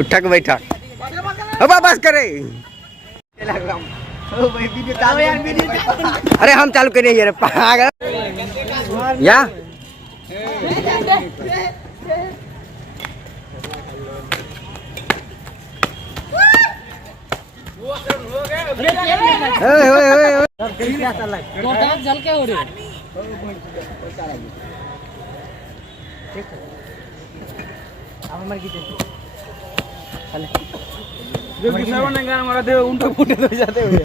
उठक बैठक अब बस करे। अरे हम चालू करें ये पागल या जल के हो रहे उनका फुटे तो जाते हुए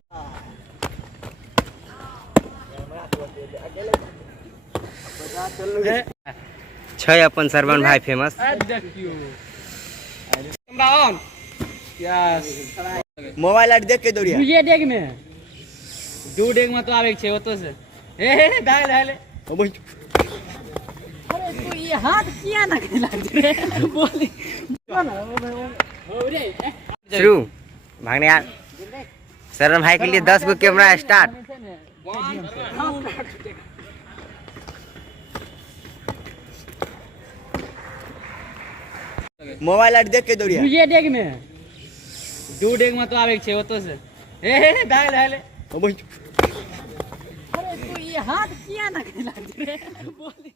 छै अपन सरवन भाई फेमस। मोबाइल आर देख के दौड़िया ये डेग में दू डेग में तो आवे छे ओतो से ए दाल दाल अरे तू ये हाथ किया ना लाग रे बोली शुरू भागने यार। सरवन भाई के लिए 10 गो कैमरा स्टार्ट। मोबाइल आर देख के दौड़िया ये डेग में दू डेग में तो आवे छे ओतो से ए दाल दाल अरे तू ये हाथ किया ना लाग रे बोली